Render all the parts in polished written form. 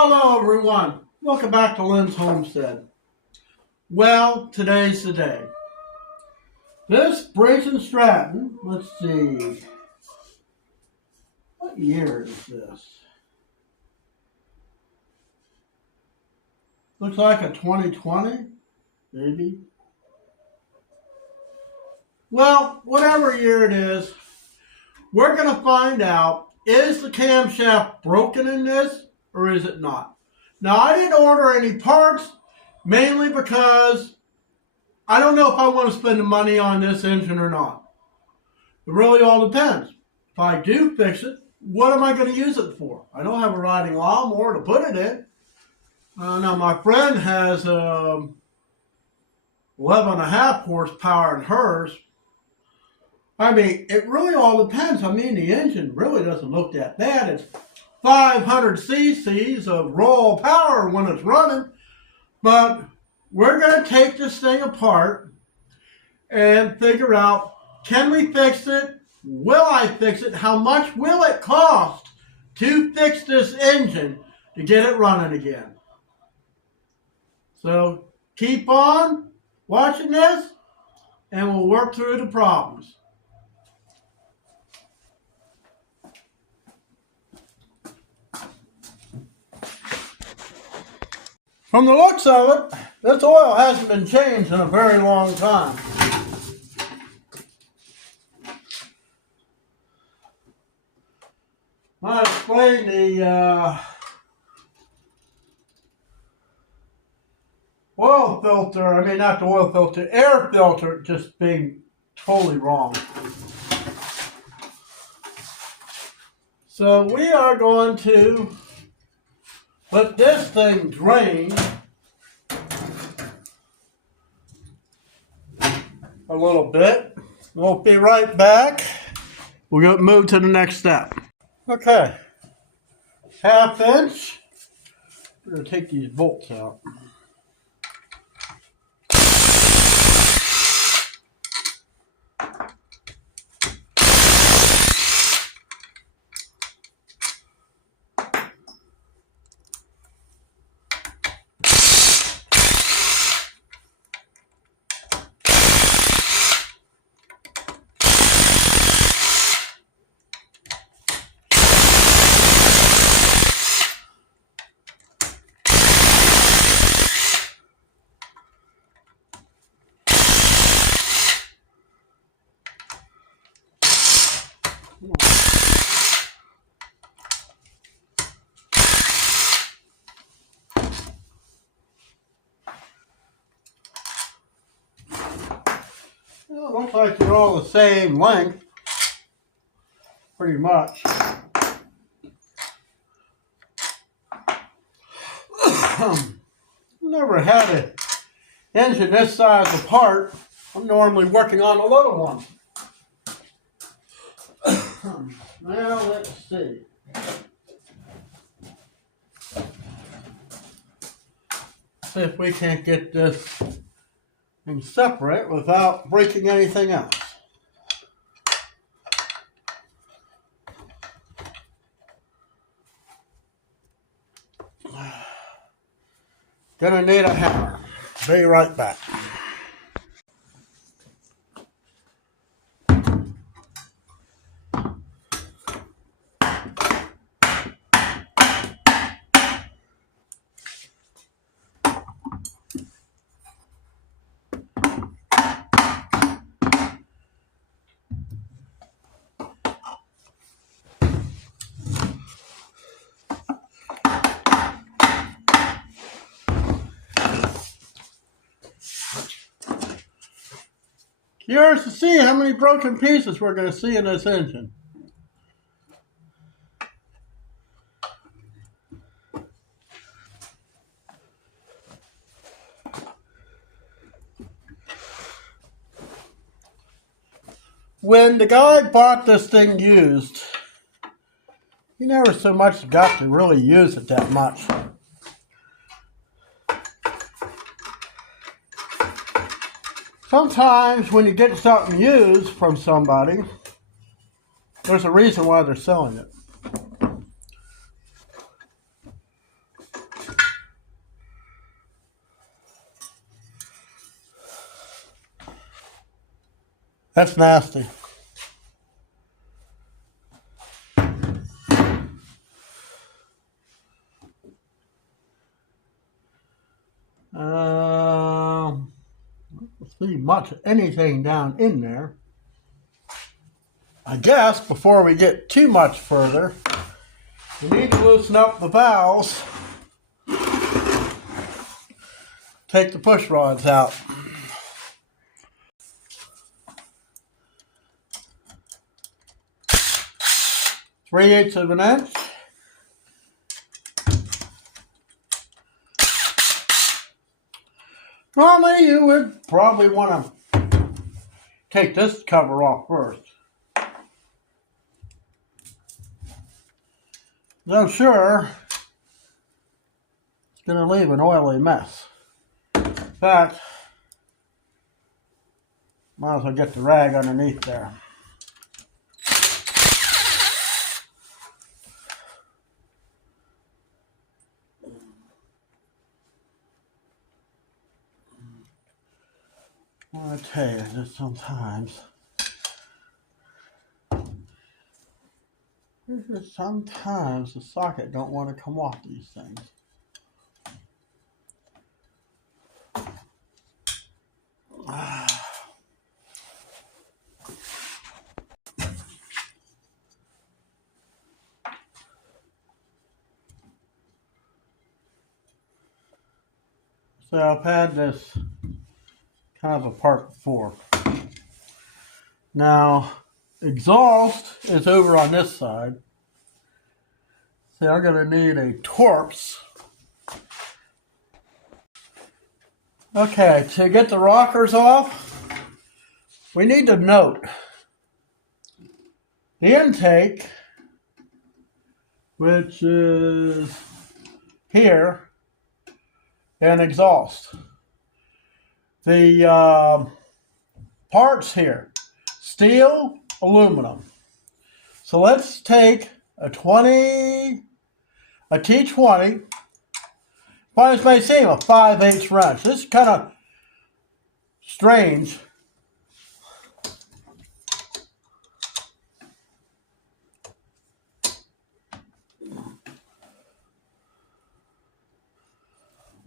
Hello everyone, welcome back to Lynn's Homestead. Well, today's the day. This Briggs & Stratton, let's see, what year is this? Looks like a 2020, maybe. Well, whatever year it is, we're going to find out, is the camshaft broken in this or is it not? Now, I didn't order any parts, mainly because I don't know if I want to spend the money on this engine or not. It really all depends. If I do fix it, what am I going to use it for? I don't have a riding lawnmower to put it in. Now, my friend has 11.5 horsepower in hers. I mean, it really all depends. I mean, the engine really doesn't look that bad. It's 500 cc's of raw power when it's running. But we're going to take this thing apart and figure out, can we fix it? Will I fix it? How much will it cost to fix this engine to get it running again? So keep on watching this and we'll work through the problems. From the looks of it, this oil hasn't been changed in a very long time. I'll explain the oil filter, I mean not the oil filter, air filter just being totally wrong. So we are going to let this thing drain a little bit. We'll be right back. We're going to move to the next step. Okay, 1/2 inch. We're going to take these bolts out. Well, it looks like they're all the same length, pretty much. Never had an engine this size apart. I'm normally working on a little one. Now let's see. See if we can't get this thing separate without breaking anything else. Gonna need a hammer. Be right back. Curious to see how many broken pieces we're going to see in this engine. When the guy bought this thing used, he never so much got to really use it that much. Sometimes when you get something used from somebody, there's a reason why they're selling it. That's nasty. Let's see much anything down in there. I guess before we get too much further, we need to loosen up the valves. Take the push rods out. Three-eighths of an inch. Normally you would probably want to take this cover off first. I'm sure it's going to leave an oily mess. In fact, might as well get the rag underneath there. I tell you, just sometimes the socket don't want to come off these things. So I've had this kind of apart before. Now, exhaust is over on this side. So I'm going to need a Torx. Okay, to get the rockers off, we need to note the intake, which is here, and exhaust. The parts here, steel, aluminum. So let's take a T20, well, this may seem a 5/8 wrench. This is kind of strange.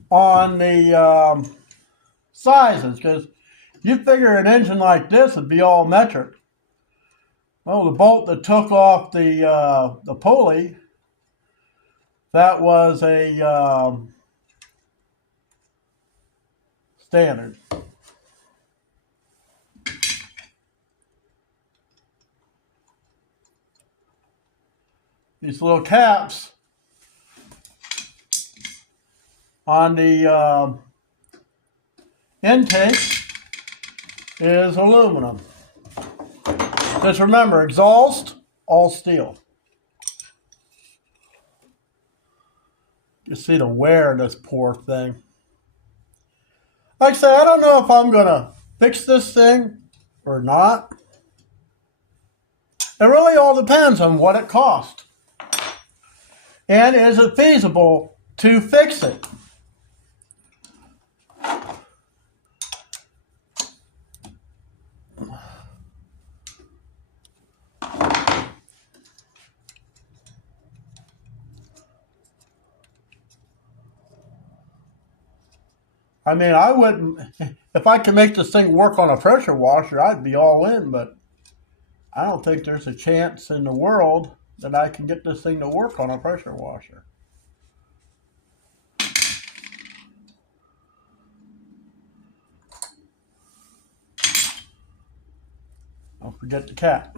On the sizes, because you figure an engine like this would be all metric. Well, the bolt that took off the pulley, that was a standard. These little caps on the intake is aluminum. Just remember, exhaust, all steel. You see the wear of this poor thing. Like I say, I don't know if I'm going to fix this thing or not. It really all depends on what it costs. And is it feasible to fix it? I mean, I wouldn't, if I could make this thing work on a pressure washer, I'd be all in, but I don't think there's a chance in the world that I can get this thing to work on a pressure washer. Don't forget the cap.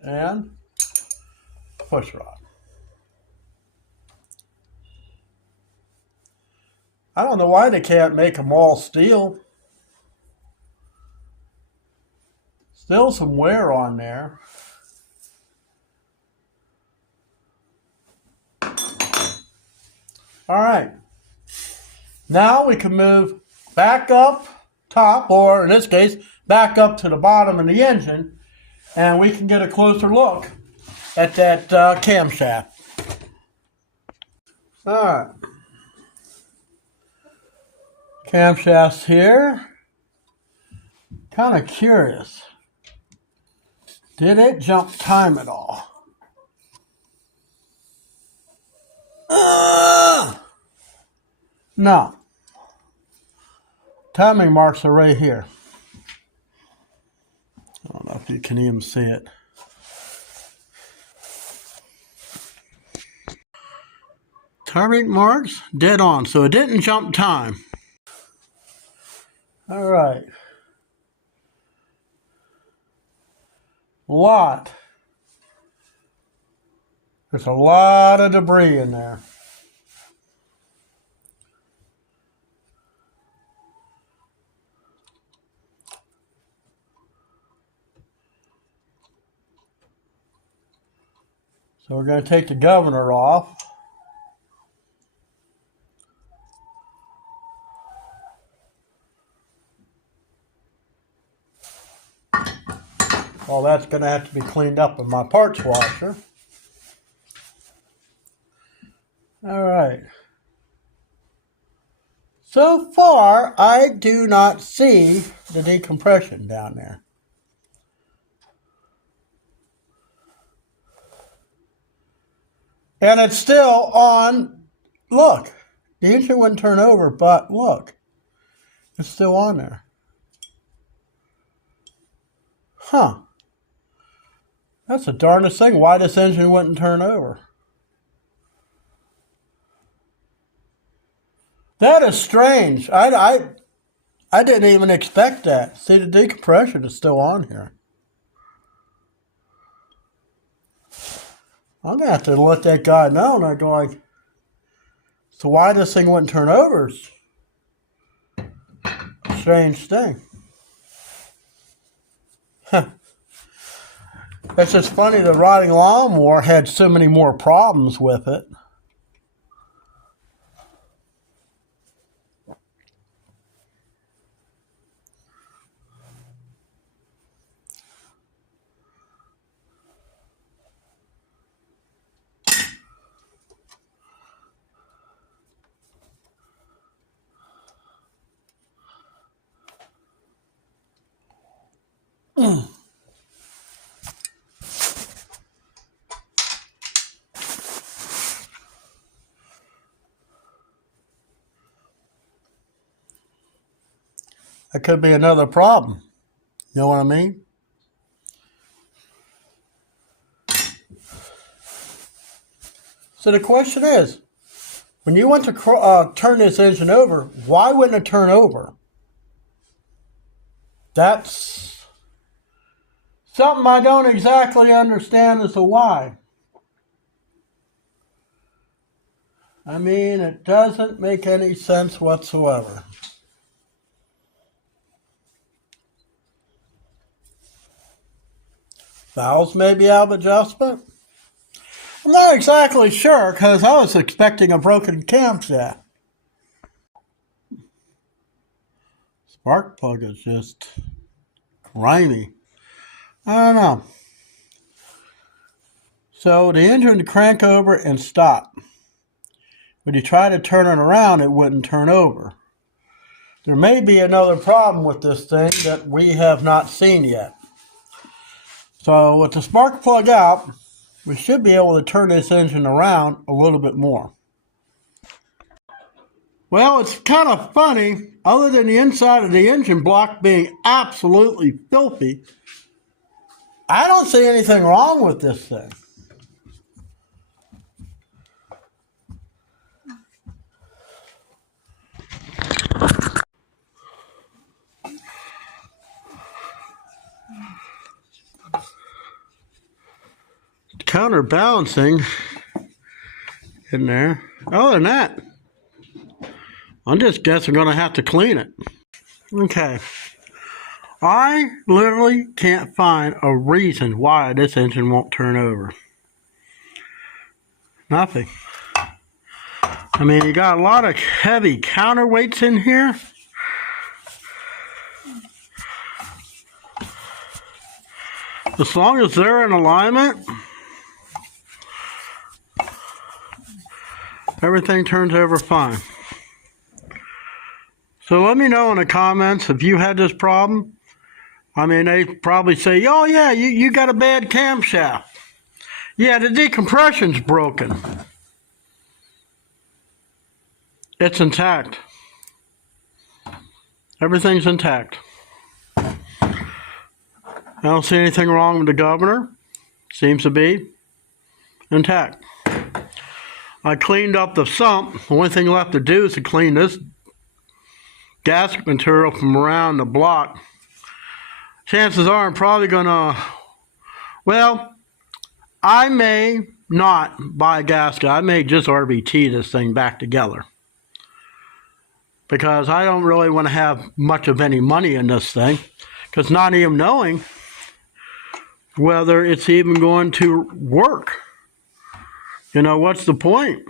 And push rod. I don't know why they can't make them all steel. Still some wear on there. All right. Now we can move back up top, or in this case, back up to the bottom of the engine, and we can get a closer look at that camshaft. All right. Camshafts here. Kind of curious. Did it jump time at all? No. Timing marks are right here. I don't know if you can even see it. Timing marks, dead on, so it didn't jump time. All right. There's a lot of debris in there. So we're going to take the governor off. Well, that's going to have to be cleaned up with my parts washer. All right. So far, I do not see the decompression down there. And it's still on. Look, the engine wouldn't turn over, but look, it's still on there. Huh. That's the darndest thing, why this engine wouldn't turn over. That is strange. I didn't even expect that. See, the decompression is still on here. I'm going to have to let that guy know. And I go like, so why this thing wouldn't turn over? Strange thing. Huh. It's just funny, the riding lawnmower had so many more problems with it. That could be another problem. You know what I mean? So the question is, when you want to turn this engine over, why wouldn't it turn over? That's something I don't exactly understand as to why. I mean, it doesn't make any sense whatsoever. Valves may be out of adjustment. I'm not exactly sure because I was expecting a broken camshaft. Spark plug is just grimy. I don't know. So the engine would crank over and stop. When you try to turn it around, it wouldn't turn over. There may be another problem with this thing that we have not seen yet. So with the spark plug out, we should be able to turn this engine around a little bit more. Well, it's kind of funny, other than the inside of the engine block being absolutely filthy, I don't see anything wrong with this thing. Counterbalancing in there. Other than that, I'm just guessing I'm going to have to clean it. Okay. I literally can't find a reason why this engine won't turn over. Nothing. I mean, you got a lot of heavy counterweights in here. As long as they're in alignment, everything turns over fine. So let me know in the comments if you had this problem. I mean, they probably say, oh yeah, you got a bad camshaft. Yeah, the decompression's broken. It's intact. Everything's intact. I don't see anything wrong with the governor. Seems to be intact. I cleaned up the sump. The only thing left to do is to clean this gasket material from around the block. Chances are I'm probably gonna, well, I may not buy a gasket. I may just RBT this thing back together, because I don't really want to have much of any money in this thing, because not even knowing whether it's even going to work. You know, what's the point?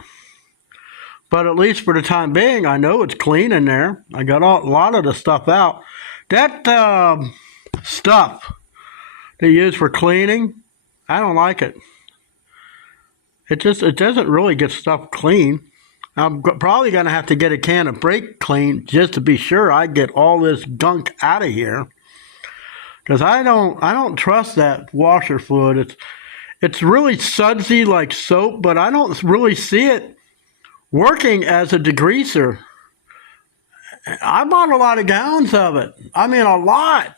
But at least for the time being, I know it's clean in there. I got a lot of the stuff out. That stuff they use for cleaning, I don't like it. It doesn't really get stuff clean. I'm probably going to have to get a can of brake clean just to be sure I get all this gunk out of here. Because I don't trust that washer fluid. It's really sudsy like soap, but I don't really see it working as a degreaser. I bought a lot of gallons of it. I mean, a lot.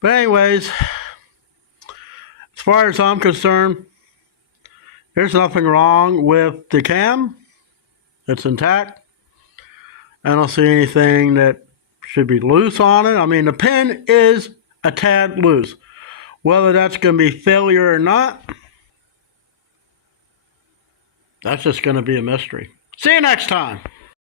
But anyways, as far as I'm concerned, there's nothing wrong with the cam. It's intact. I don't see anything that should be loose on it. I mean, the pin is a tad loose. Whether that's going to be failure or not, that's just going to be a mystery. See you next time.